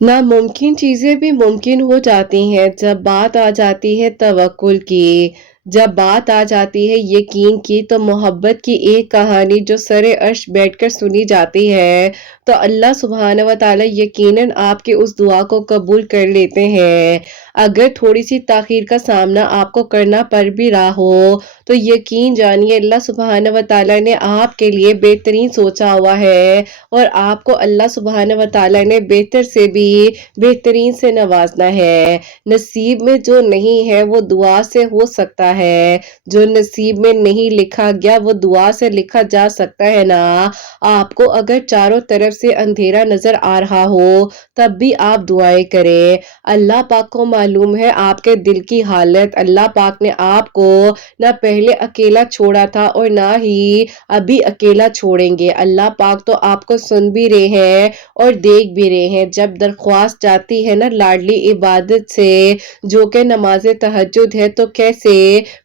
नामुमकिन चीज़ें भी मुमकिन हो जाती हैं जब बात आ जाती है तवक्कुल की। जब बात आ जाती है यकीन की, तो मोहब्बत की एक कहानी जो सरे अर्श बैठकर सुनी जाती है, तो अल्लाह सुब्हान व तआला यकीनन आपकी उस दुआ को कबूल कर लेते हैं। अगर थोड़ी सी ताखीर का सामना आपको करना पड़ भी रहा हो, तो यकीन जानिए अल्लाह सुब्हान व तआला ने आपके लिए बेहतरीन सोचा हुआ है, और आपको अल्लाह सुब्हान व तआला ने बेहतर से भी बेहतरीन से नवाजना है। नसीब में जो नहीं है वो दुआ से हो सकता है, जो नसीब में नहीं लिखा गया वो दुआ से लिखा जा सकता है ना। आपको अगर चारों तरफ से अंधेरा नजर आ रहा हो, तब भी आप दुआएं करें। अल्लाह पाक को मालूम है आपके दिल की हालत। अल्लाह पाक ने आपको ना पहले अकेला छोड़ा था और ना ही अभी अकेला छोड़ेंगे। अल्लाह पाक तो आपको सुन भी रहे हैं और देख भी रहे हैं। जब दरख्वास्त जाती है ना लाडली इबादत से, जो कि नमाज तहज्जुद है, तो कैसे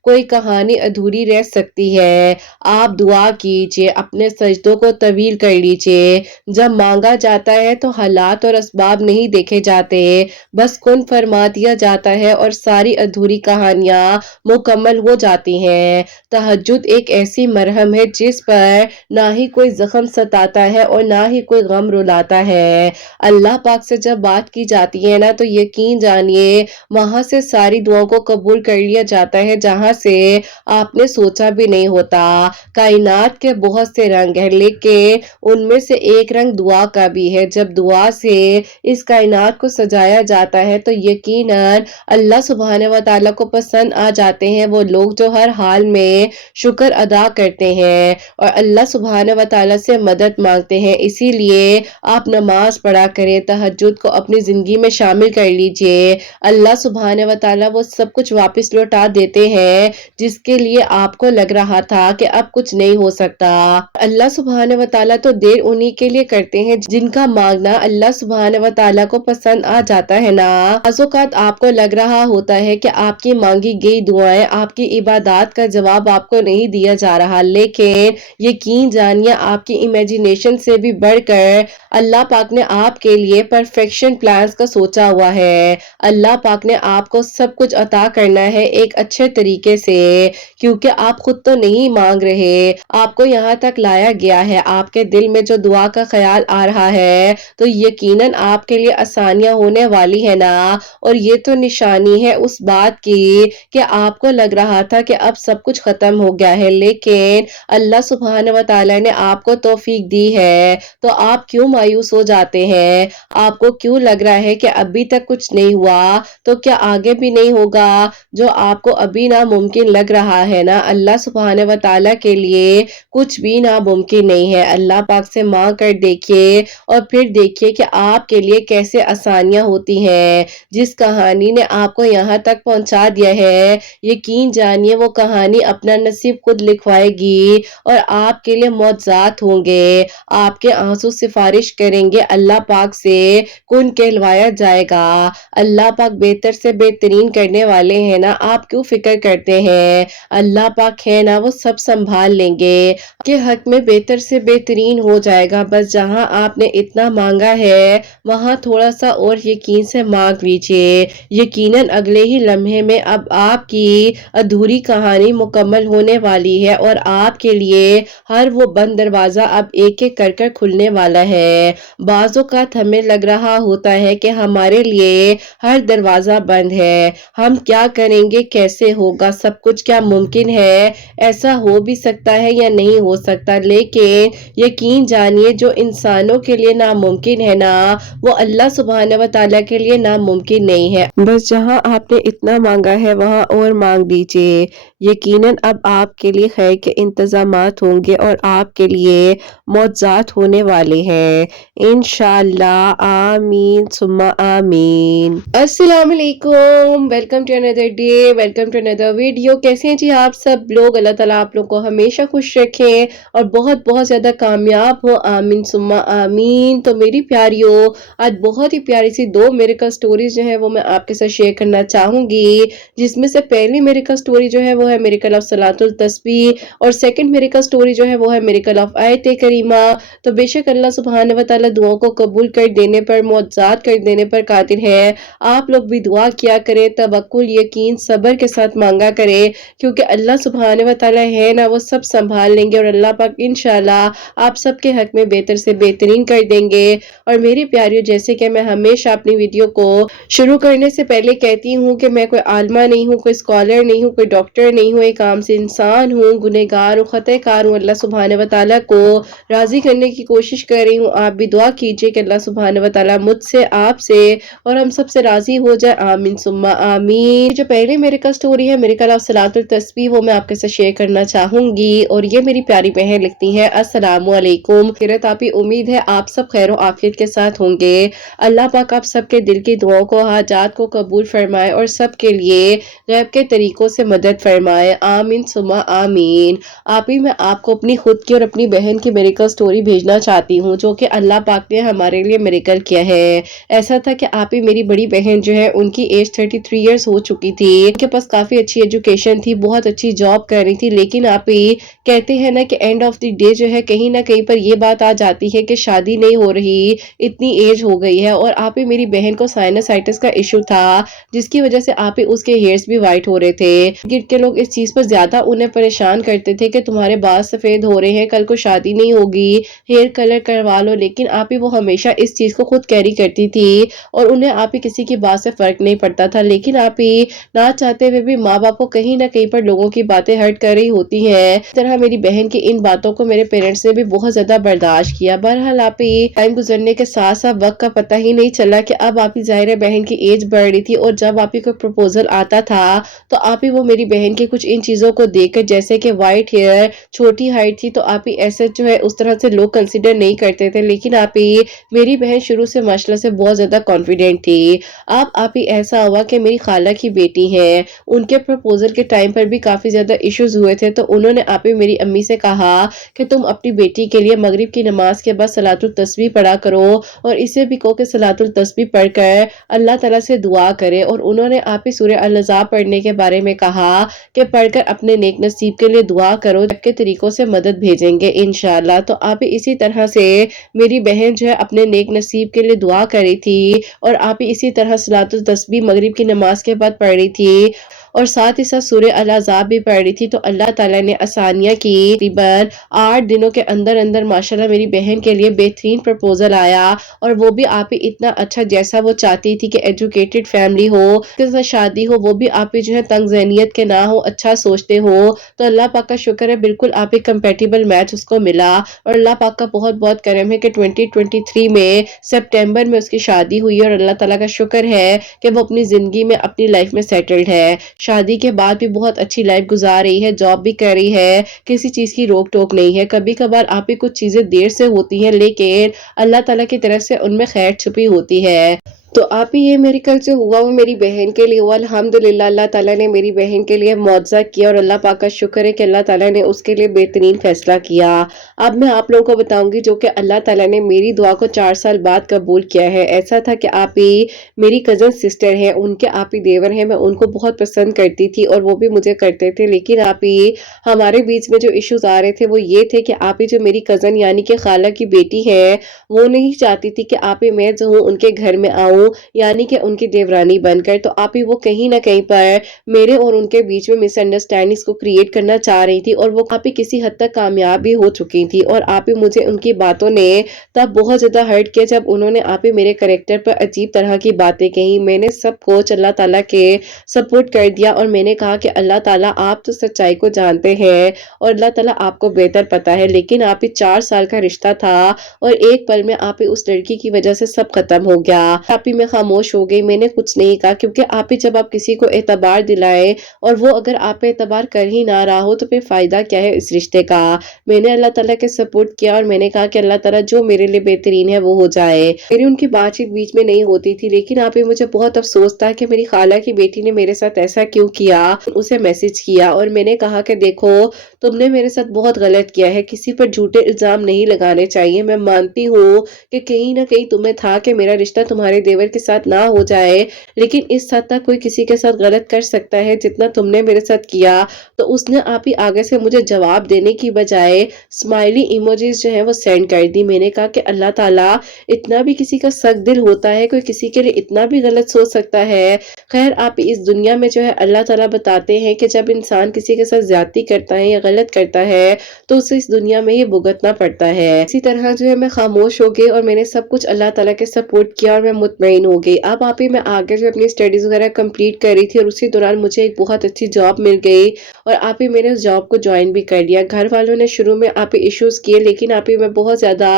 कोई कहानी अधूरी रह सकती है। आप दुआ कीजिए, अपने सजदों को तवील कर लीजिए। जब मांगा जाता है तो हालात और असबाब नहीं देखे जाते, बस कुन फरमा दिया जाता है और सारी अधूरी कहानियां मुकम्मल हो जाती हैं। तहज्जुद एक ऐसी मरहम है जिस पर ना ही कोई जख्म सताता है और ना ही कोई गम रुलाता है। अल्लाह पाक से जब बात की जाती है ना, तो यकीन जानिए वहां से सारी दुआओं को कबूल कर लिया जाता है जहां से आपने सोचा भी नहीं होता। कायनात के बहुत से रंग हैं, लेकिन उनमें से एक रंग दुआ का भी है। जब दुआ से इस कायनात को सजाया जाता है, तो यकीनन अल्लाह सुब्हान व तआला को पसंद आ जाते हैं वो लोग जो हर हाल में शुक्र अदा करते हैं और अल्लाह सुब्हान व तआला से मदद मांगते हैं। इसीलिए आप नमाज पढ़ा करें, तहज्जुद को अपनी जिंदगी में शामिल कर लीजिए। अल्लाह सुब्हान व तआला वो सब कुछ वापस लौटा देते हैं जिसके लिए आपको लग रहा था कि अब कुछ नहीं हो सकता। अल्लाह सुब्हान व तआला तो देर उन्हीं के लिए करते हैं जिनका मांगना अल्लाह सुब्हान व तआला को पसंद आ जाता है ना। बाज़-औक़ात आपको लग रहा होता है कि आपकी मांगी गई दुआएं, आपकी इबादत का जवाब आपको नहीं दिया जा रहा, लेकिन यकीन जानिए आपकी इमेजिनेशन से भी बढ़कर अल्लाह पाक ने आपके लिए परफेक्शन प्लान्स का सोचा हुआ है। अल्लाह पाक ने आपको सब कुछ अता करना है एक अच्छे तरीके से, क्योंकि आप खुद तो नहीं मांग रहे, आपको यहाँ तक लाया गया है। आपके दिल में जो दुआ का ख्याल आ रहा है, तो यकीनन आपके लिए आसानियां होने वाली है ना। और ये तो निशानी है उस बात की कि आपको लग रहा था कि अब सब कुछ खत्म हो गया है, लेकिन अल्लाह सुब्हान व तआला ने आपको तौफीक दी है, तो आप क्यों मायूस हो जाते हैं? आपको क्यों लग रहा है कि अभी तक कुछ नहीं हुआ, तो क्या आगे भी नहीं होगा? जो आपको अभी नामुमकिन लग रहा है ना, अल्लाह सुब्हान व तआला के लिए कुछ भी नामुमकिन नहीं है। अल्लाह पाक से मांग कर देखिए और फिर देखिए कि आपके लिए कैसे आसानियां होती हैं। जिस कहानी ने आपको यहाँ तक पहुंचा दिया है, यकीन जानिए वो कहानी अपना नसीब खुद लिखवाएगी और आपके लिए मौजज़ात होंगे। आपके आंसू सिफारिश करेंगे अल्लाह पाक से, कौन कहलवाया जाएगा। अल्लाह पाक बेहतर से बेहतरीन करने वाले हैं ना, आप क्यों फिक्र करते हैं। अल्लाह पाक है ना, वो सब संभाल लेंगे। के हक में बेहतर से बेहतरीन हो जाएगा। बस जहां आपने इतना मांगा है, वहां थोड़ा सा और यकीन से मांग लीजिए। यकीनन अगले ही लम्हे में अब आपकी अधूरी कहानी मुकम्मल होने वाली है और आपके लिए हर वो बंद दरवाजा अब एक एक कर कर खुलने वाला है। बाज़-औक़ात हमें लग रहा होता है कि हमारे लिए हर दरवाजा बंद है, हम क्या करेंगे, कैसे होगा, सब कुछ क्या मुमकिन है, ऐसा हो भी सकता है या नहीं हो सकता। लेकिन यकीन जानिए जो इंसानों के लिए नामुमकिन है ना, वो अल्लाह सुब्हान व तआला के लिए नामुमकिन नहीं है। बस जहां आपने इतना मांगा है वहां और मांग लीजिए। यकीनन अब आपके लिए खैर के इंतजामात होंगे और आपके लिए मौजज़ात होने वाले हैं इंशाअल्लाह। आमीन सुम्मा आमीन। अस्सलाम वालेकुम, welcome to another day, welcome to another the video. कैसे हैं जी आप सब लोग? अल्लाह ताला आप लोग को हमेशा खुश रखें और बहुत बहुत ज़्यादा कामयाब हो, आमीन सुम्मा आमीन। तो मेरी प्यारियों, आज बहुत ही प्यारी सी 2 मिरेकल स्टोरीज जो है वो मैं आपके साथ शेयर करना चाहूँगी, जिसमें से पहली मिरेकल स्टोरी जो है वो है मिरेकल ऑफ सलातुल तस्बीह और सेकंड मिरेकल स्टोरी जो है वो है मिरेकल ऑफ आयत करीमा। तो बेशक अल्लाह सुब्हान व तआला दुआओं को कबूल कर देने पर, मुअज्जात कर देने पर कादिर है। आप लोग भी दुआ किया करें, तवक्कुल, यकीन, सब्र के साथ मांगा करें, क्योंकि अल्लाह सुब्हान व तआला है ना, वो सब संभाल लेंगे और अल्लाह पाक इंशाल्लाह आप सबके हक में बेहतर से बेहतरीन कर देंगे। और मेरी प्यारियों, जैसे कि मैं हमेशा अपनी वीडियो को शुरू करने से पहले कहती हूँ कि मैं कोई आलिमा नहीं हूँ, कोई स्कॉलर नहीं हूँ, कोई डॉक्टर नहीं हूँ, एक आम से इंसान हूँ, गुनहगार हूँ, खतकार हूँ। अल्लाह सुब्हान व तआला को राजी करने की कोशिश कर रही हूँ। आप भी दुआ कीजिए कि अल्लाह सुब्हान व तआला मुझसे, आपसे और हम सबसे राजी हो जाए, आमीन सुम्मा आमीन। जो पहले मिरेकल स्टोरी है मिरेकल ऑफ सलातुल तस्बीह, वो मैं आपके साथ शेयर करना चाहूंगी। और ये मेरी प्यारी बहन लिखती है, अस्सलामु अलैकुम किरत आपी, उम्मीद है आप सब खैर आफियत के साथ होंगे। अल्लाह पाक आप सबके दिल की दुआओं को, हाजात को कबूल फरमाए और सबके लिए गैब के तरीकों से मदद फरमाए, आमीन सुम्मा आमीन। आप ही मैं आपको अपनी खुद की और अपनी बहन की मिरेकल स्टोरी भेजना चाहती हूँ, जो कि अल्लाह पाक ने हमारे लिए मिरेकल किया है। ऐसा था कि आप ही मेरी बड़ी बहन जो है उनकी एज 33 इयर्स हो चुकी थी। उनके पास काफी अच्छी एजुकेशन थी, बहुत अच्छी जॉब कर रही थी, लेकिन आप ही कहते हैं ना कि एंड ऑफ द डे जो है कहीं ना कहीं पर ये बात आ जाती है कि शादी नहीं हो रही, इतनी एज हो गई है। और आप ही मेरी बहन को साइनसाइटिस का इशू था, जिसकी वजह से आप ही उसके हेयर्स भी वाइट हो रहे थे। गिर के लोग इस चीज पर ज्यादा उन्हें परेशान करते थे कि तुम्हारे बाल सफेद हो रहे हैं, कल को शादी नहीं होगी, हेयर कलर करवा लो। लेकिन आप ही वो हमेशा इस चीज को खुद कैरी करती थी और उन्हें आप ही किसी की बात से फर्क नहीं पड़ता था। लेकिन आप ही ना चाहते हुए भी माँ बाप को कहीं ना कहीं पर लोगों की बातें हर्ट कर रही होती हैं। इस तरह मेरी बहन की इन बातों को मेरे पेरेंट्स ने भी बहुत ज्यादा बर्दाश्त किया। बहरहाल आप ही टाइम गुजरने के साथ साथ वक्त का पता ही नहीं चला कि अब आप ही जाहिर है बहन की एज बढ़ रही थी, और जब आप ही कोई प्रपोजल आता था तो आप ही वो मेरी बहन की कुछ इन चीजों को देखकर, जैसे कि व्हाइट हेयर, छोटी हाइट थी, तो आप ही ऐसे जो है उस तरह से लोग कंसिडर नहीं करते थे। लेकिन आप ही मेरी बहन शुरू से माशाल्लाह से बहुत ज्यादा कॉन्फिडेंट थी। अब आप ही ऐसा हुआ कि मेरी खाला की बेटी है, उनके प्रपोजल के टाइम पर भी काफी ज्यादा इश्यूज हुए थे। तो उन्होंने आप ही मेरी अम्मी से कहा कि तुम अपनी बेटी के लिए मगरिब की नमाज के बाद सलातुल तस्बीह पढ़ा करो, और इसे भी कहो कि सलातुल तस्बीह पढ़कर अल्लाह ताला से दुआ करे। और उन्होंने आप ही सूरह अल-अहज़ाब पढ़ने के बारे में कहा कि पढ़कर अपने नेक नसीब के लिए दुआ करो, के तरीकों से मदद भेजेंगे इंशाल्लाह। तो आप ही इसी तरह से मेरी बहन जो है अपने नेक नसीब के लिए दुआ करी थी, और आप ही इसी तरह सलातुल तस्बीह मगरिब की नमाज के बाद पढ़ रही थी, और साथ ही साथ सूरह अल-अहज़ाब भी पढ़ रही थी। तो अल्लाह ताला ने आसानियां की। तकरीबन 8 दिनों के अंदर अंदर माशाल्लाह मेरी बहन के लिए बेहतरीन प्रपोजल आया, और वो भी आप ही इतना अच्छा जैसा वो चाहती थी कि एजुकेटेड फैमिली हो, उसके साथ शादी हो, वो भी आप ही जो है तंग ज़हनियत के ना हो, अच्छा सोचते हो। तो अल्लाह पाक का शुक्र है, बिल्कुल आप ही कंपेटिबल मैच उसको मिला। और अल्लाह पाक का बहुत बहुत करम है कि 2023 में सितंबर में उसकी शादी हुई, और अल्लाह ताला का शुक्र है कि वो अपनी जिंदगी में, अपनी लाइफ में सेटल्ड है। शादी के बाद भी बहुत अच्छी लाइफ गुजार रही है, जॉब भी कर रही है, किसी चीज की रोक टोक नहीं है। कभी कभार आप ही कुछ चीजें देर से होती हैं, लेकिन अल्लाह ताला की तरफ से उनमें खैर छुपी होती है। तो आप ही ये मिरेकल जो हुआ वो मेरी बहन के लिए हुआ, अल्हम्दुलिल्लाह। अल्लाह ताला ने मेरी बहन के लिए मुआवजा किया, और अल्लाह पाक का शुक्र है कि अल्लाह ताला ने उसके लिए बेहतरीन फैसला किया। अब मैं आप लोगों को बताऊंगी जो कि अल्लाह ताला ने मेरी दुआ को 4 साल बाद कबूल किया है। ऐसा था कि आप ही मेरी कजन सिस्टर है, उनके आप ही देवर हैं, मैं उनको बहुत पसंद करती थी और वो भी मुझे करते थे। लेकिन आप ही हमारे बीच में जो इश्यूज आ रहे थे वो ये थे कि आप ही जो मेरी कजन यानी कि खाला की बेटी है, वो नहीं चाहती थी कि आप ही मैं जो हूँ उनके घर में आऊँ, यानी कि उनकी देवरानी बनकर। तो आप ही वो कहीं ना कहीं पर मेरे और उनके बीच में मिसअंडरस्टैंडिंग्स को क्रिएट करना चाह रही थी, और वो आप ही किसी हद तक कामयाब भी हो चुकी थी। और आप ही मुझे उनकी बातों ने तब बहुत ज्यादा हर्ट किया, जब उन्होंने आप ही मेरे करेक्टर पर अजीब तरह की बातें कही। मैंने सब कुछ अल्लाह ताला के सपोर्ट कर दिया, और मैंने कहा कि अल्लाह ताला आप तो सच्चाई को जानते हैं, और अल्लाह ताला आपको बेहतर पता है। लेकिन आप ही 4 साल का रिश्ता था, और एक पल में आप ही उस लड़की की वजह से सब खत्म हो गया। आप ही ही मैं खामोश हो गई, मैंने कुछ नहीं कहा, क्योंकि आप ही जब आप किसी को एतबार दिलाएं और वो अगर आप पे एतबार कर ही ना रहा हो तो फिर फायदा क्या है इस रिश्ते का। मैंने अल्लाह ताला के सपोर्ट किया और मैंने कहा कि अल्लाह ताला जो मेरे लिए बेहतरीन है वो हो जाए। मेरी उनकी बातचीत बीच में नहीं होती थी, लेकिन आप ही मुझे बहुत अफसोस था कि मेरी खाला की बेटी ने मेरे साथ ऐसा क्यों किया। उसे मैसेज किया और मैंने कहा कि देखो, तुमने मेरे साथ बहुत गलत किया है, किसी पर झूठे इल्जाम नहीं लगाने चाहिए। मैं मानती हूँ कि कहीं ना कहीं तुम्हें था कि मेरा रिश्ता तुम्हारे देवर के साथ ना हो जाए, लेकिन इस हद तक कोई किसी के साथ गलत कर सकता है जितना तुमने मेरे साथ किया। तो उसने आप ही आगे से मुझे जवाब देने की बजाय स्माइली इमोजीज जो है वो सेंड कर दी। मैंने कहा कि अल्लाह ताला, इतना भी किसी का सख्त दिल होता है, कोई किसी के लिए इतना भी गलत सोच सकता है। खैर आप इस दुनिया में जो है अल्लाह ताला बताते हैं कि जब इंसान किसी के साथ ज्यादती करता है या गलत करता है तो उसे इस दुनिया में ये भुगतना पड़ता है। इसी तरह जो है मैं खामोश हो गई और मैंने सब कुछ अल्लाह ताला के सपोर्ट किया और मैं मुतमईन हो गई। अब आप ही मैं आगे जो अपनी स्टडीज वगैरह कंप्लीट कर रही थी और उसी दौरान मुझे एक बहुत अच्छी जॉब मिल गई और आप ही मैंने उस जॉब को ज्वाइन भी कर लिया। घर वालों ने शुरू में आप ही इश्यूज किए, लेकिन आप ही मैं बहुत ज्यादा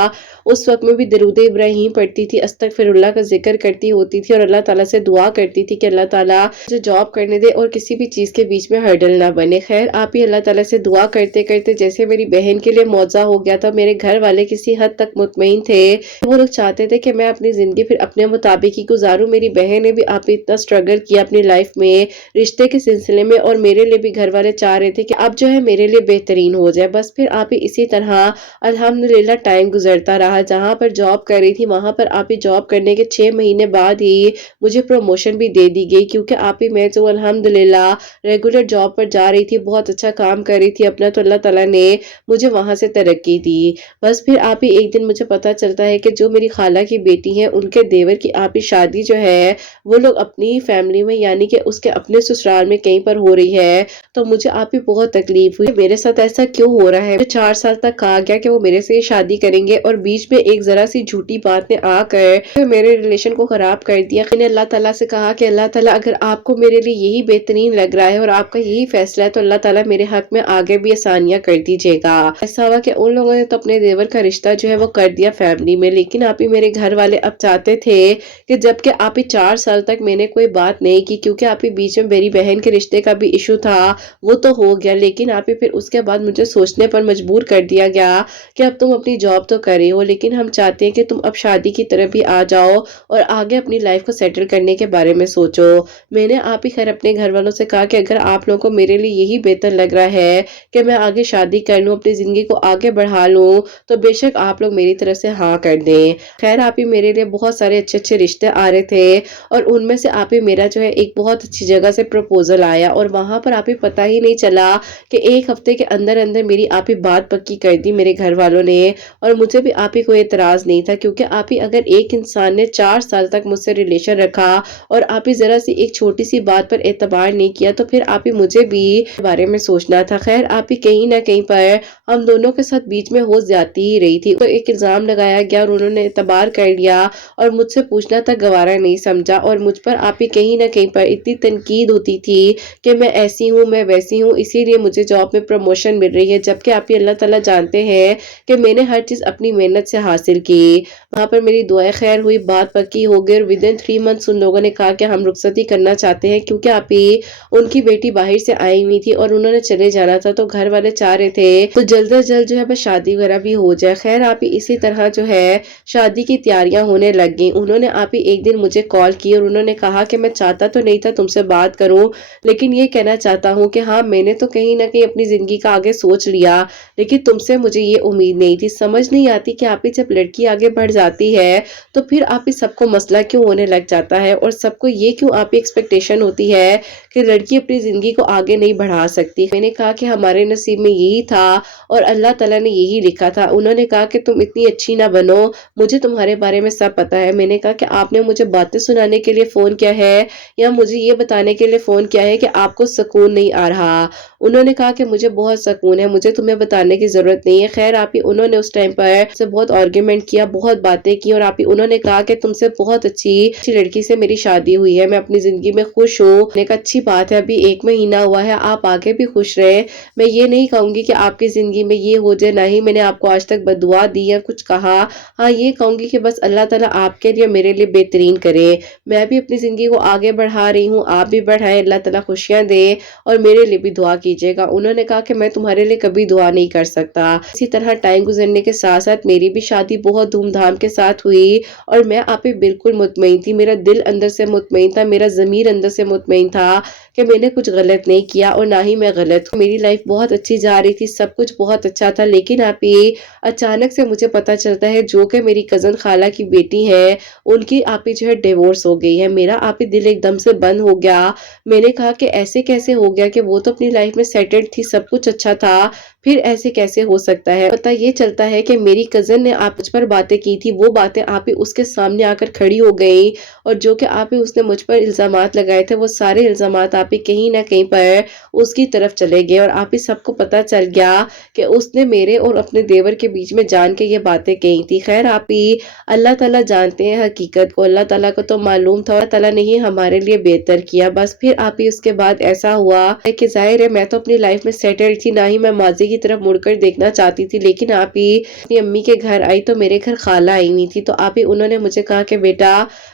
उस वक्त में भी दरूद इब्राहिम पढ़ती थी, अस्तगफिरुल्लाह का जिक्र करती होती थी और अल्लाह ताला से दुआ करती थी कि अल्लाह ताला मुझे जॉब करने दे और किसी भी चीज के बीच में हर्डल ना बने। खैर आप ही अल्लाह ताला से दुआ करते करते जैसे मेरी बहन के लिए मौजा हो गया था, मेरे घर वाले किसी हद तक मुतमईन थे। वो लोग चाहते थे कि मैं अपनी जिंदगी फिर अपने मुताबिक ही गुजारूं। मेरी बहन ने भी आप ही इतना स्ट्रगल किया अपनी लाइफ में रिश्ते के सिलसिले में और मेरे लिए भी घर वाले चाह रहे थे कि अब जो है मेरे लिए बेहतरीन हो जाए। बस फिर आप ही इसी तरह अल्हम्दुलिल्लाह टाइम गुजरता रहा। जहां पर जॉब कर रही थी वहां पर आप ही जॉब करने के 6 महीने बाद ही मुझे प्रमोशन भी दे दी गई, क्योंकि आप ही मैं जो अल्हम्दुलिल्लाह रेगुलर जॉब पर जा रही थी, बहुत अच्छा काम कर रही थी अपना, तो अल्लाह ताला ने मुझे वहां से तरक्की दी। बस फिर आप ही एक दिन मुझे पता चलता है कि जो मेरी खाला की बेटी है उनके देवर की आप ही शादी जो है वो लोग अपनी फैमिली में यानी कि उसके अपने ससुराल में कहीं पर हो रही है। तो मुझे आप ही बहुत तकलीफ हुई, मेरे साथ ऐसा क्यों हो रहा है। 4 साल तक कहा गया कि वो मेरे से शादी करेंगे और बीच में एक जरा सी झूठी बात ने आकर तो मेरे रिलेशन को खराब कर दिया। मैंने अल्लाह ताला से कहा कि अल्लाह ताला अगर आपको मेरे लिए यही बेहतरीन लग रहा है और आपका यही फैसला है तो अल्लाह ताला मेरे हक में आगे भी आसानियां कर दीजिएगा। ऐसा हुआ कि उन लोगों ने तो अपने देवर का रिश्ता जो है वो कर दिया फैमिली में, लेकिन आप ही मेरे घर वाले अब चाहते थे कि जबकि आप ही 4 साल तक मैंने कोई बात नहीं की, क्योंकि आप ही बीच में मेरी बहन के रिश्ते का भी इशू था, वो तो हो गया, लेकिन आप ही फिर उसके बाद मुझे सोचने पर मजबूर कर दिया गया कि अब तुम अपनी जॉब तो कर रही हो, लेकिन हम चाहते हैं कि तुम अब शादी की तरफ भी आ जाओ और आगे अपनी लाइफ को सेटल करने के बारे में सोचो। मैंने आप ही खैर अपने घर वालों से कहा कि अगर आप लोगों को मेरे लिए यही बेहतर लग रहा है कि मैं आगे शादी कर लूं, अपनी जिंदगी को आगे बढ़ा लूं, तो बेशक आप लोग मेरी तरफ से हाँ कर दें। खैर आप ही मेरे लिए बहुत सारे अच्छे अच्छे रिश्ते आ रहे थे और उनमें से आप ही मेरा जो है एक बहुत अच्छी जगह से प्रपोजल आया और वहां पर आप ही पता ही नहीं चला कि एक हफ्ते के अंदर अंदर मेरी आप ही बात पक्की कर दी मेरे घर वालों ने। और मुझे भी आप ही कोई एतराज नहीं था, क्योंकि आप ही अगर एक इंसान ने 4 साल तक मुझसे रिलेशन रखा और आप ही जरा सी एक छोटी सी बात पर एतबार नहीं किया तो फिर आप ही मुझे भी बारे में सोचना था। खैर आप ही कहीं ना कहीं पर हम दोनों के साथ बीच में हो जाती ही रही थी, तो एक इल्जाम लगाया गया और उन्होंने एतबार कर लिया और मुझसे पूछना तक गवारा नहीं समझा और मुझ पर आप ही कहीं ना कहीं पर इतनी तनकीद होती थी कि मैं ऐसी हूँ मैं वैसी हूँ, इसीलिए मुझे जॉब में प्रमोशन मिल रही है, जबकि आप ही अल्लाह ताला जानते हैं कि मैंने हर चीज अपनी मेहनत से हासिल की। वहां पर मेरी दुआ खैर हुई, बात पक्की हो गई और विद इन 3 मंथ्स उन लोगों ने कहा कि हम रुखसती करना चाहते हैं, क्योंकि आप ही उनकी बेटी बाहर से आई हुई थी और उन्होंने चले जाना था, तो घर वाले चाह रहे थे तो जल्द से जल्द जो है बस शादी वगैरह भी हो जाए। खैर आप ही इसी तरह जो है शादी की तैयारियां होने लग गई। उन्होंने आप ही एक दिन मुझे कॉल की और उन्होंने कहा कि मैं चाहता तो नहीं था तुमसे बात करूं, लेकिन ये कहना चाहता हूं कि हाँ मैंने तो कहीं ना कहीं अपनी जिंदगी का आगे सोच लिया, लेकिन तुमसे मुझे ये उम्मीद नहीं थी। समझ नहीं आती कि आप ही जब लड़की आगे बढ़ जाती है तो फिर आप ही सबको मसला क्यों होने लग जाता है और सबको ये क्यों आप ही एक्सपेक्टेशन होती है कि लड़की अपनी जिंदगी को आगे नहीं बढ़ा सकती। मैंने कहा कि हमारे नसीब में यही था और अल्लाह ताला ने यही लिखा था। उन्होंने कहा कि तुम इतनी अच्छी ना बनो, मुझे तुम्हारे बारे में सब पता है। मैंने कहा कि आपने मुझे बातें सुनाने के लिए फोन किया है या मुझे ये बताने के लिए फोन किया है कि आपको सुकून नहीं आ रहा। उन्होंने कहा कि मुझे बहुत सुकून है, मुझे तुम्हें बताने की जरूरत नहीं है। खैर आप ही उन्होंने उस टाइम पर से बहुत आर्ग्यूमेंट किया, बहुत बातें की और आप ही उन्होंने कहा कि तुमसे बहुत अच्छी लड़की से मेरी शादी हुई है, मैं अपनी जिंदगी में खुश हूँ। मैंने कहा अच्छी बात है, अभी 1 महीना हुआ है, आप आगे भी खुश रहे। मैं ये नहीं कहूंगी कि आपकी जिंदगी में ये हो जाए, ना ही मैंने आपको आज तक बददुआ दी या कुछ कहा। हाँ ये कहूंगी कि बस अल्लाह ताला आपके लिए मेरे लिए लिए बेहतरीन करे। मैं भी अपनी ज़िंदगी को आगे बढ़ा रही हूँ, आप भी बढ़ाएं, अल्लाह ताला खुशियाँ दे और मेरे लिए भी दुआ कीजिएगा। उन्होंने कहा कि मैं तुम्हारे लिए कभी दुआ नहीं कर सकता। इसी तरह टाइम गुजरने के साथ साथ मेरी भी शादी बहुत धूमधाम के साथ हुई और मैं आप पे बिल्कुल मुतमईन थी। मेरा दिल अंदर से मुतमईन था, मेरा ज़मीर अंदर से मुतमईन था कि मैंने कुछ गलत नहीं किया और ना ही मैं गलत हूँ। मेरी लाइफ बहुत अच्छी जा रही थी, सब कुछ बहुत अच्छा था, लेकिन आप ये अचानक से मुझे पता चलता है जो कि मेरी कज़न खाला की बेटी है, उनकी आप ही जो है डिवोर्स हो गई है। मेरा आप ही दिल एकदम से बंद हो गया। मैंने कहा कि ऐसे कैसे हो गया कि वो तो अपनी लाइफ में सेटल्ड थी, सब कुछ अच्छा था, फिर ऐसे कैसे हो सकता है। पता ये चलता है कि मेरी कज़न ने आप मुझ पर बातें की थी, वो बातें आप ही उसके सामने आकर खड़ी हो गई और जो कि आप ही उसने मुझ पर इल्ज़ामात लगाए थे, वो सारे इल्ज़ामात आप ही कहीं ना कहीं पर उसकी तरफ चले गए और आप ही सबको पता चल गया कि उसने मेरे और अपने देवर के बीच में जान के ये बातें कही थी। खैर आप ही अल्लाह ताला जानते हैं हकीकत को, अल्लाह ताला को तो मालूम था, अल्लाह ताला ने ही हमारे लिए बेहतर किया। बस फिर आप ही उसके बाद ऐसा हुआ कि जाहिर है मैं तो अपनी लाइफ में सेटल्ड थी, ना ही मैं माजी की तरफ मुड़कर देखना चाहती थी, लेकिन आप ही अपनी अम्मी के घर आई तो मेरे घर खाला आई हुई थी, तो आप ही उन्होंने मुझे कहा कि बेटा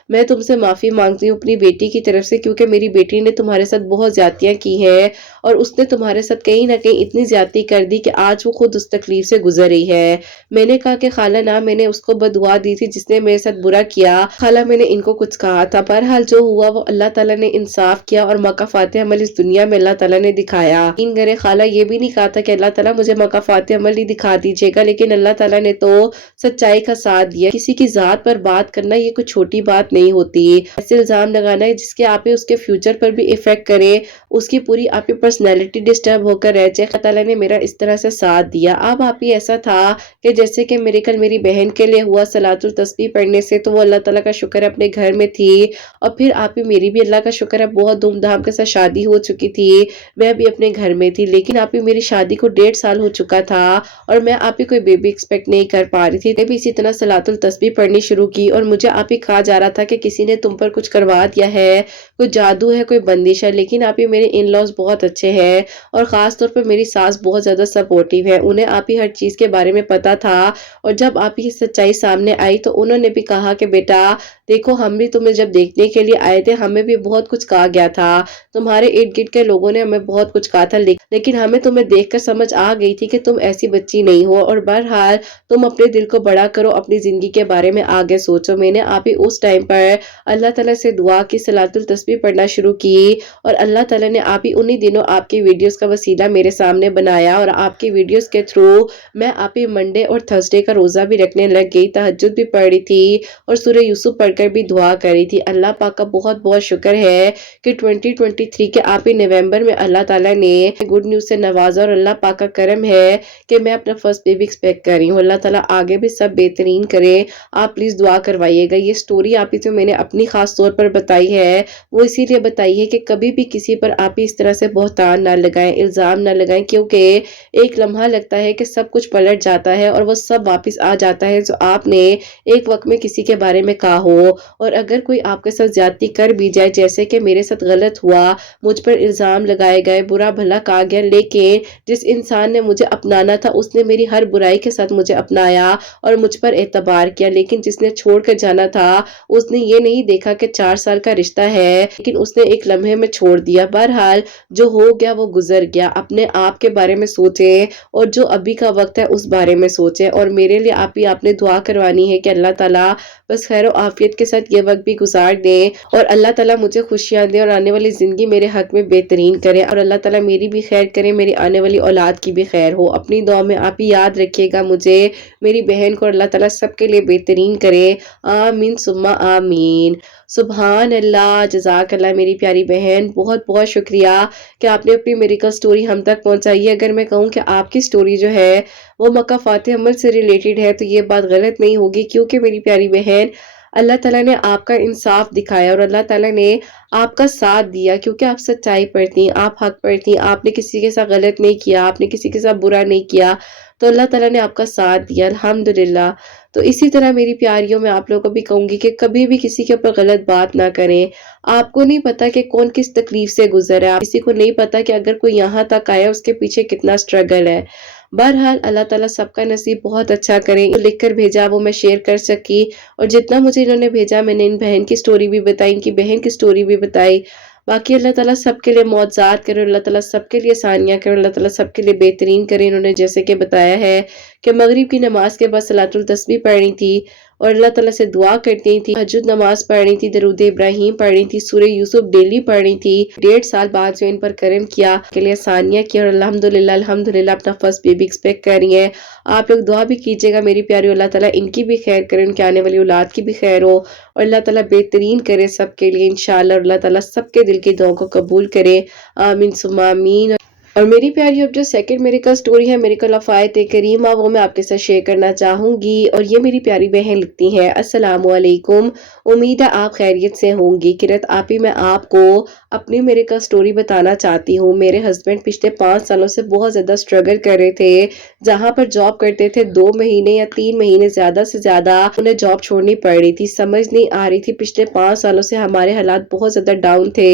मैं तुमसे माफी मांगती हूँ अपनी बेटी की तरफ से, क्योंकि मेरी बेटी ने तुम्हारे साथ बहुत ज्यादतियां की हैं और उसने तुम्हारे साथ कहीं ना कहीं इतनी ज्यादती कर दी कि आज वो खुद उस तकलीफ से गुजर रही है। मैंने कहा कि खाला ना मैंने उसको बदुआ दी थी जिसने मेरे साथ बुरा किया, खाला मैंने इनको कुछ कहा था। बहरहाल जो हुआ वो अल्लाह ताला ने इंसाफ किया और मकाफात अमल इस दुनिया में अल्लाह ताला ने दिखाया। इन घरे खाला ये भी नहीं कहा था कि अल्लाह ताला मुझे मकाफात अमल ही दिखा दीजिएगा, लेकिन अल्लाह ताला ने तो सच्चाई का साथ दिया। किसी की जात पर बात करना ये कोई छोटी बात नहीं होती, ऐसे इल्जाम लगाना है जिसके आप ही उसके फ्यूचर पर भी इफेक्ट करे, उसकी पूरी आप ही पर्सनैलिटी डिस्टर्ब होकर रह जाए। अल्लाह ताला ने मेरा इस तरह से साथ दिया। अब आप ही ऐसा था कि जैसे कि मेरे कल मेरी बहन के लिए हुआ सलातुल तस्बीह पढ़ने से, तो वो अल्लाह ताला का शुक्र है अपने घर में थी और फिर आप ही मेरी भी अल्लाह का शुक्र है बहुत धूमधाम के साथ शादी हो चुकी थी, मैं भी अपने घर में थी। लेकिन आप ही मेरी शादी को 1.5 साल हो चुका था और मैं आप ही कोई बेबी एक्सपेक्ट नहीं कर पा रही थी। मैं भी इसी तरह सलातुल तस्बीह पढ़नी शुरू की और मुझे आप ही कहा जा रहा था कि किसी ने तुम पर कुछ करवा दिया है, कोई जादू है, कोई बंदिश है। लेकिन आप ही मेरे इन लॉज बहुत अच्छे हैं और खास तौर पर मेरी सास बहुत ज्यादा सपोर्टिव है, उन्हें आप ही हर चीज के बारे में पता था और जब आप ही सच्चाई सामने आई तो उन्होंने भी कहा कि बेटा देखो हम भी तुम्हें जब देखने के लिए आए थे हमें भी बहुत कुछ कहा गया था, तुम्हारे इर्द गिर्द के लोगों ने हमें बहुत कुछ कहा था, लेकिन हमें तुम्हें देखकर समझ आ गई थी कि तुम ऐसी बच्ची नहीं हो और बहरहाल तुम अपने दिल को बड़ा करो, अपनी जिंदगी के बारे में आगे सोचो। मैंने आप ही उस टाइम पर अल्लाह ताला से दुआ की, सलातुल तस्बीह पढ़ना शुरू की और अल्लाह ताला ने आप ही उन्हीं दिनों आपकी वीडियोस का वसीला मेरे सामने बनाया और आपकी वीडियोस के थ्रू मैं आप ही मंडे और थर्सडे का रोजा भी रखने लग गई, तहज्जुद भी पढ़ी थी और सूरह यूसुफ पढ़कर भी दुआ करी थी। अल्लाह पाक का बहुत बहुत शुक्र है कि 2023 के आप ही नवंबर में अल्लाह ताला ने गुड न्यूज से नवाजा और अल्लाह पाक का करम है कि मैं अपना फर्स्ट बेबी एक्सपेक्ट कर रही हूँ। अल्लाह ताला आगे भी सब बेहतरीन करे, आप प्लीज दुआ करवाइएगा। ये स्टोरी आप ही जो मैंने अपनी खास तौर पर बताई है वो इसीलिए बताई है कि कभी भी किसी पर आप ही इस तरह से बहतान ना लगाएं, इल्जाम ना लगाएं, क्योंकि एक लम्हा लगता है कि सब कुछ पलट जाता है और वो सब वापस आ जाता है जो आपने एक वक्त में किसी के बारे में कहा हो। और अगर कोई आपके साथ ज्यादती कर भी जाए, जैसे कि मेरे साथ गलत हुआ, मुझ पर इल्जाम लगाए गए, बुरा भला कहा गया, लेकिन जिस इंसान ने मुझे अपनाना था उसने मेरी हर बुराई के साथ मुझे अपनाया और मुझ पर एतबार किया, लेकिन जिसने छोड़ कर जाना था उसने ये नहीं देखा कि 4 साल का रिश्ता है, लेकिन उसने एक लम्हे में छोड़ दिया। बहरहाल जो हो गया वो गुजर गया। अपने आप के बारे में सोचें और जो अभी का वक्त है उस बारे में सोचें और मेरे लिए आप ही आपने दुआ करवानी है कि अल्लाह ताला बस खैर आफियत के साथ ये वक्त भी गुजार दे और अल्लाह ताला मुझे खुशियां दे और आने वाली जिंदगी मेरे हक में बेहतरीन करे और अल्लाह ताला मेरी भी खैर करे, मेरी आने वाली औलाद की भी खैर हो। अपनी दुआ में आप ही याद रखिएगा मुझे, मेरी बहन को अल्लाह ताला सबके लिए बेहतरीन करे। आमीन सुम्मा आमीन। सुभान अल्लाह, जज़ाक अल्लाह मेरी प्यारी बहन, बहुत बहुत शुक्रिया कि आपने अपनी मेडिकल स्टोरी हम तक पहुंचाई है। अगर मैं कहूँ कि आपकी स्टोरी जो है वो मक्का फातिह अमल से रिलेटेड है तो ये बात गलत नहीं होगी, क्योंकि मेरी प्यारी बहन अल्लाह ताला ने आपका इंसाफ दिखाया और अल्लाह ताला ने आपका साथ दिया, क्योंकि आप सच्चाई पर थी, आप हक पर थी, आपने किसी के साथ गलत नहीं किया, आपने किसी के साथ बुरा नहीं किया, तो अल्लाह ताला ने आपका साथ दिया, अल्हम्दुलिल्लाह। तो इसी तरह मेरी प्यारियों में आप लोगों को भी कहूंगी कि कभी भी किसी के ऊपर गलत बात ना करें। आपको नहीं पता कि कौन किस तकलीफ से गुजर है, किसी को नहीं पता कि अगर कोई यहाँ तक आया उसके पीछे कितना स्ट्रगल है। बहरहाल अल्लाह ताला सबका नसीब बहुत अच्छा करे। जो लिख कर भेजा वो मैं शेयर कर सकी, और जितना मुझे इन्होंने भेजा मैंने इन बहन की स्टोरी भी बताई, इनकी बहन की स्टोरी भी बताई। बाकी अल्लाह ताला सबके लिए मौज़ात करे, अल्लाह ताला सबके लिए आसानियाँ करे, अल्लाह ताला सबके लिए बेहतरीन करे। इन्होंने जैसे कि बताया है कि मगरिब की नमाज के बाद सलातुल तस्बीह पढ़नी थी और अल्लाह ताला से दुआ करनी थी, तहज्जुद नमाज पढ़नी थी, दरूद इब्राहिम पढ़नी थी, सूरह यूसुफ डेली पढ़नी थी। 1.5 साल बाद जो इन पर करम किया के लिए आसानियाँ की, और अल्हम्दुलिल्लाह अल्हम्दुलिल्लाह अपना फर्स्ट बेबी एक्सपेक्ट कर रही हैं। आप लोग दुआ भी कीजिएगा मेरी प्यारी, अल्लाह ताला इनकी भी खैर करे, उनके आने वाली औलाद की भी खैर हो, और अल्लाह ताला बेहतरीन करे सबके लिए इंशाअल्लाह, और अल्लाह ताला सबके दिल की दुआओं को कबूल करे। आमीन सुम्मा आमीन। और मेरी प्यारी अब जो सेकंड मेरिकल स्टोरी है, मेरिकल ऑफ आयत करीमा, वो मैं आपके साथ शेयर करना चाहूंगी। और ये मेरी प्यारी बहन लिखती है, अस्सलाम वालेकुम, उम्मीद है आप खैरियत से होंगी। किरत आप ही मैं आपको अपनी मेरिकल स्टोरी बताना चाहती हूँ। मेरे हस्बैंड पिछले 5 सालों से बहुत ज्यादा स्ट्रगल कर रहे थे। जहाँ पर जॉब करते थे 2 महीने या 3 महीने ज्यादा से ज्यादा उन्हें जॉब छोड़नी पड़ रही थी। समझ नहीं आ रही थी। पिछले 5 सालों से हमारे हालात बहुत ज्यादा डाउन थे।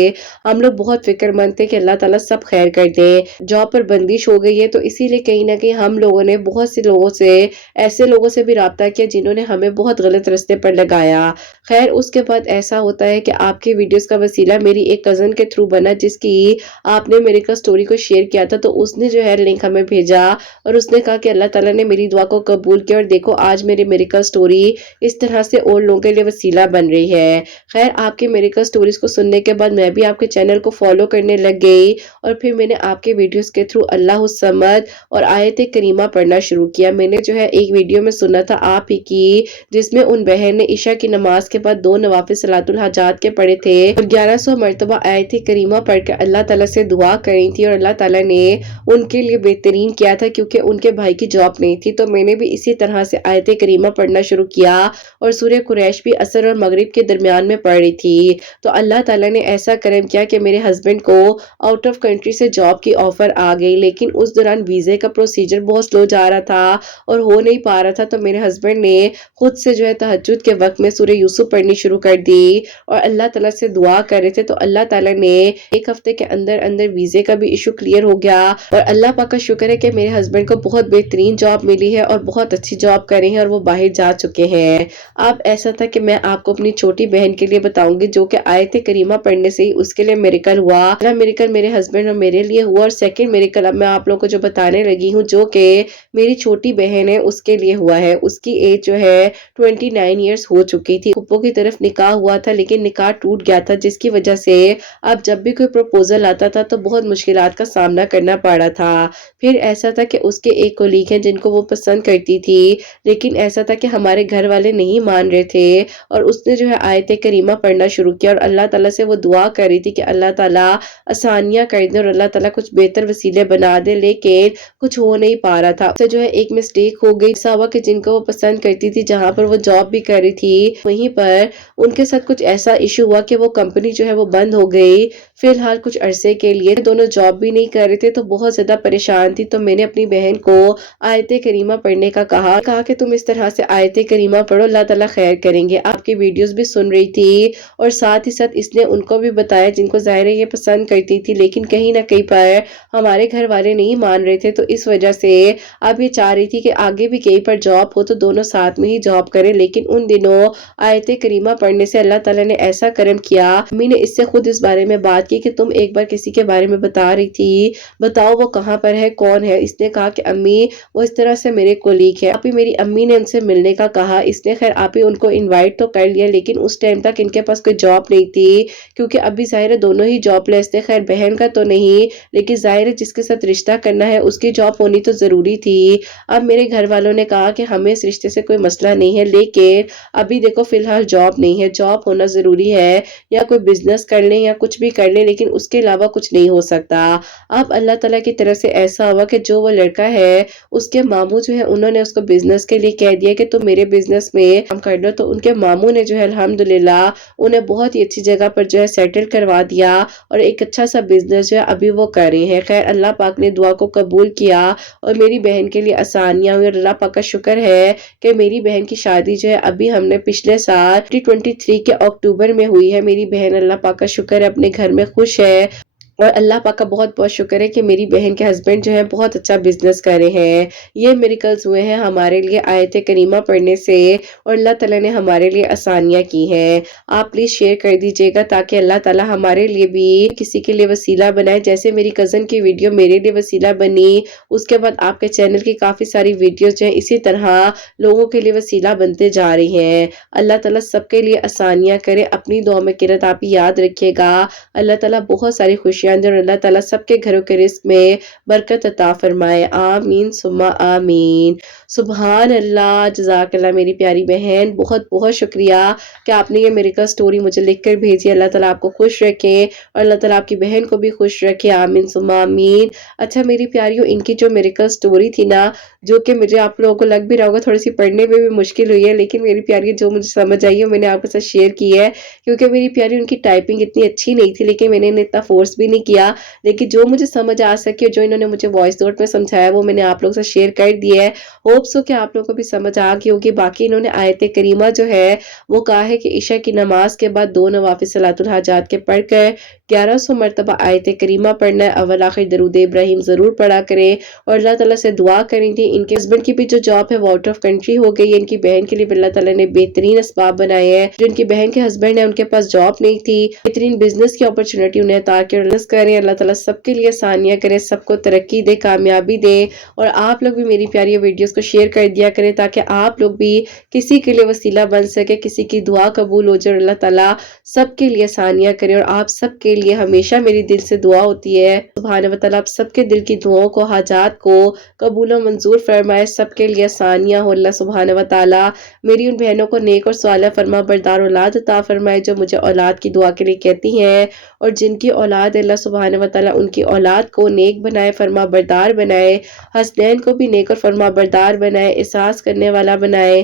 हम लोग बहुत फिक्रमंद थे कि अल्लाह ताला सब खैर कर दे। जॉब पर बंदिश हो गई है, तो इसीलिए कहीं ना कहीं हम लोगों ने बहुत से लोगों से, ऐसे लोगों से भी राब्ता किया जिन्होंने हमें बहुत गलत रास्ते पर लगाया। खैर उसके बाद ऐसा होता है कि आपके वीडियोस का वसीला मेरी एक कजन के थ्रू बना, जिसकी आपने मेरे का स्टोरी को शेयर किया था, तो उसने जो है लिंक हमें भेजा और उसने कहा कि अल्लाह ताला ने मेरी दुआ को कबूल किया, और देखो आज मेरी मेरिकल स्टोरी इस तरह से और लोगों के लिए वसीला बन रही है। खैर आपके मेरिकल स्टोरीज को सुनने के बाद मैं भी आपके चैनल को फॉलो करने लग गई, और फिर मैंने आपके वीडियोस के थ्रू अल्लाह समद और आयत करीमा पढ़ना शुरू किया। मैंने जो है एक वीडियो में सुना था आप ही की, जिसमें उन बहन ने ईशा की नमाज के बाद 2 नवाफिल सलातुल हाजात के पढ़े थे और 1100 मरतबा आयत करीमा पढ़कर अल्लाह ताला से दुआ करी थी, और अल्लाह ताला ने उनके लिए बेहतरीन किया था क्योंकि उनके भाई की जॉब नहीं थी। तो मैंने भी इसी तरह से आयत करीमा पढ़ना शुरू किया, और सूरह कुरैश भी असर और मगरिब के दरमियान में पढ़ रही थी। तो अल्लाह ताला ने ऐसा करम किया कि मेरे हस्बैंड को आउट ऑफ कंट्री से जॉब की ऑफर आ गई, लेकिन उस दौरान वीजे का प्रोसीजर बहुत स्लो जा रहा था और हो नहीं पा रहा था। तो मेरे हस्बैंड ने खुद से जो है तहज्जुद के वक्त में सूरह यूसुफ पढ़नी शुरू कर दी और अल्लाह ताला से दुआ कर रहे थे। तो अल्लाह ताला ने 1 हफ्ते के अंदर अंदर वीजे का भी इशू क्लियर हो गया, और अल्लाह पाक का शुक्र है कि मेरे हस्बैंड को बहुत बेहतरीन जॉब मिली है और बहुत अच्छी जॉब कर रहे हैं और वो बाहर जा चुके हैं। अब ऐसा था कि मैं आपको अपनी छोटी बहन के लिए बताऊंगी जो कि आयत करीमा पढ़ने से ही उसके लिए मिरेकल हुआ। पहला मिरेकल मेरे हस्बैंड और मेरे लिए हुआ, और सेकंड मिरेकल अब मैं आप लोगों को जो बताने लगी हूँ जो कि मेरी छोटी बहन है उसके लिए हुआ है। उसकी एज जो है 29 ईयर्स हो चुकी थी। फुप्पो की तरफ निकाह हुआ था, लेकिन निकाह टूट गया था, जिसकी वजह से अब जब भी कोई प्रपोजल आता था तो बहुत मुश्किलात का सामना करना पड़ा था। फिर ऐसा था कि उसके एक कोलीग हैं जिनको वो पसंद करती थी, लेकिन ऐसा था कि हमारे घर वाले नहीं मान रहे थे, और उसने जो है आयत करीमा पढ़ना शुरू किया और अल्लाह ताला से वो दुआ कर रही थी कि अल्लाह ताला आसानियां कर दे और अल्लाह ताला कुछ बेहतर वसीले बना दे, लेकिन कुछ हो नहीं पा रहा था। उससे जो है एक मिस्टेक हो गई। ऐसा हुआ कि जिनको वो पसंद करती थी, जहां पर वो जॉब भी कर रही थी, वहीं पर उनके साथ कुछ ऐसा इशू हुआ कि वो कंपनी जो है वो बंद हो गई फिलहाल कुछ अरसे के लिए। दोनों जॉब भी नहीं कर रहे थे, तो बहुत ज्यादा परेशान थी। तो मैंने अपनी बहन को आयत करीमा पढ़ने का कहा कि तुम इस तरह से आयत करीमा पढ़ो, अल्लाह ताला खैर करेंगे। आपकी वीडियोस भी सुन रही थी और साथ ही साथ इसने उनको भी बताया जिनको ज़ाहिर है ये पसंद करती थी, लेकिन कहीं ना कहीं पर हमारे घर वाले नहीं मान रहे थे। तो इस वजह से अब ये चाह रही थी कि आगे भी कहीं पर जॉब हो तो दोनों साथ में ही जॉब करें। लेकिन उन दिनों आयत करीमा पढ़ने से अल्लाह ताला ने ऐसा करम किया। अम्मी ने इससे खुद इस बारे में बात की कि तुम एक बार किसी के बारे में बता रही थी, बताओ वो कहाँ पर है, कौन है। इसने कहा कि अम्मी वो इस तरह से मेरे कोलीग है। आप ही मेरी अम्मी ने उनसे मिलने का कहा। इसने खैर आप ही उनको इनवाइट तो कर लिया, लेकिन उस टाइम तक इनके पास कोई जॉब नहीं थी, क्योंकि अभी जाहिर है दोनों ही जॉबलेस थे। खैर बहन का तो नहीं, लेकिन जाहिर है जिसके साथ रिश्ता करना है उसकी जॉब होनी तो जरूरी थी। अब मेरे घर वालों ने कहा कि हमें इस रिश्ते से कोई मसला नहीं है, लेकिन अभी देखो फिलहाल जॉब नहीं है, जॉब होना जरूरी है, या कोई बिजनेस कर ले या कुछ भी कर ले, लेकिन उसके अलावा कुछ नहीं हो सकता। अब अल्लाह ताला की तरफ से ऐसा हुआ कि जो वो लड़का है उसके मामू जो है उन्होंने उसको बिजनेस के लिए कह दिया कि तुम मेरे बिजनेस में काम कर लो। तो उनके मामू ने जो है अल्हम्दुलिल्लाह उन्हें बहुत ही अच्छी जगह पर जो है सेटल करवा दिया, और एक अच्छा सा बिजनेस जो है अभी वो कर रहे हैं। खैर अल्लाह पाक ने दुआ को कबूल किया और मेरी बहन के लिए आसानियां हुई। अल्लाह पाक का शुक्र है कि मेरी बहन की शादी जो है अभी हमने पिछले साल 2023 के अक्टूबर में हुई है। मेरी बहन अल्लाह पाक का शुक्र है अपने घर में खुश है। اور اللہ پاک کا بہت بہت شکر ہے کہ میری بہن کے ہسبینڈ جو ہیں بہت اچھا بزنس کر رہے ہیں۔ یہ میریکلز ہوئے ہیں ہمارے لیے آیت کریمہ پڑھنے سے، اور اللہ تعالیٰ نے ہمارے لیے آسانیاں کی ہیں۔ آپ پلیز شیئر کر دیجئے گا تاکہ اللہ تعالیٰ ہمارے لیے بھی کسی کے لیے وسیلہ بنائے، جیسے میری کزن کی ویڈیو میرے لیے وسیلہ بنی، اس کے بعد آپ کے چینل کی کافی ساری ویڈیوز جو ہیں اسی طرح لوگوں کے لیے وسیلہ بنتے جا رہی ہیں۔ اللہ تعالیٰ سب کے لیے آسانیاں کرے۔ اپنی دعا میں قرت آپ یاد رکھیے گا۔ اللہ تعالیٰ بہت ساری خوشیاں دے اور اللہ تعالیٰ سب کے گھروں کے رزق میں برکت عطا فرمائے، آمین ثم آمین۔ سبحان اللہ، جزاک اللہ میری پیاری بہن، بہت بہت شکریہ کہ آپ نے یہ میریکل سٹوری مجھے لکھ کر بھیجی۔ اللہ تعالیٰ آپ کو خوش رکھے اور اللہ تعالیٰ آپ کی بہن کو بھی خوش رکھے، آمین ثم آمین۔ اچھا میری پیاریوں، ان کی جو میریکل سٹوری تھی نا، جو کہ مجھے آپ لوگوں کو لگ بھی رہا ہوگا تھوڑی سی پڑھنے میں بھی مشکل ہوئی ہے، لیکن میری پیاری جو مجھے سمجھ آئی ہے میں نے آپ کے ساتھ شیئر کی ہے، کیونکہ میری پیاری ان کی ٹائپنگ اتنی اچھی نہیں تھی، لیکن میں نے انہیں اتنا فورس بھی نہیں کیا، لیکن جو مجھے سمجھ آ سکے اور جو انہوں نے مجھے وائس نوٹ میں سمجھایا وہ میں نے آپ لوگوں سے شیئر کر دی ہے۔ ہوپ سو کہ آپ لوگوں کو بھی سمجھ آ گئی ہوگی۔ باقی انہوں نے آیت کریمہ جو ہے وہ کہا ہے کہ عشاء کی نماز کے بعد 2 نوافل صلاۃ الحاجات کے پڑھ کر 1100 مرتبہ آیت کریمہ پڑھنا ہے، اول آخر درود ابراہیم ضرور پڑھا کریں، اور اللہ تعالیٰ سے دعا کریں تھی ان کے ہسبینڈ کی بھی جو جاب ہے وہ آؤٹ آف کنٹری ہو گئی ہے، ان کی بہن کے لیے بھی اللہ تعالیٰ نے بہترین اسباب بنائے ہیں۔ جو ان کی بہن کے ہسبینڈ ہیں ان کے پاس جاب نہیں تھی، بہترین بزنس کی اپرچونٹی انہیں عطا کر کریں، اللہ تعالیٰ سب کے لیے آسانیاں کرے، سب کو ترقی دے، کامیابی دے، اور آپ لوگ بھی میری پیاری ویڈیوز کو شیئر کر دیا کریں تاکہ آپ لوگ بھی کسی کے لیے وسیلہ بن سکے، کسی کی دعا قبول ہو جائے، اور اللہ تعالیٰ سب کے لیے آسانیاں کرے، اور آپ سب کے لیے ہمیشہ میری دل سے دعا ہوتی ہے سبحانہ وتعالیٰ آپ سب کے دل کی دعاؤں کو، حاجات کو قبول و منظور فرمائے، سب کے لیے آسانیاں ہو۔ اللہ سبحانہ وتعالیٰ میری ان بہنوں کو نیک اور صالح فرما بردار اولاد عطا فرمائے جو مجھے اولاد کی دعا کے لیے کہتی ہیں، اور جن کی اولاد اللہ سبحانہ وتعالیٰ ان کی اولاد کو نیک بنائے، فرما بردار بنائے، حسنین کو بھی نیک اور فرما بردار بنائے، احساس کرنے والا بنائے۔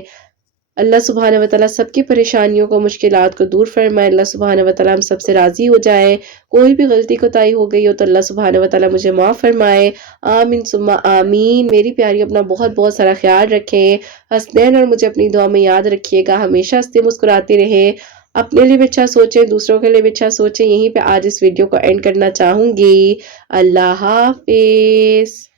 اللہ سبحانہ وتعالیٰ سب کی پریشانیوں کو، مشکلات کو دور فرمائے، اللہ سبحانہ وتعالیٰ ہم سب سے راضی ہو جائے۔ کوئی بھی غلطی کوتاہی ہو گئی ہو تو اللہ سبحانہ وتعالیٰ مجھے معاف فرمائے، آمین ثم آمین۔ میری پیاری اپنا بہت بہت سارا خیال رکھیں، حسنین اور مجھے اپنی دعا میں یاد رکھیے گا، ہمیشہ ہنستے مسکراتے رہیں، اپنے لیے بھی اچھا سوچیں، دوسروں کے لیے بھی اچھا سوچیں۔ یہیں پہ آج اس ویڈیو کو اینڈ کرنا چاہوں گی۔ اللہ حافظ۔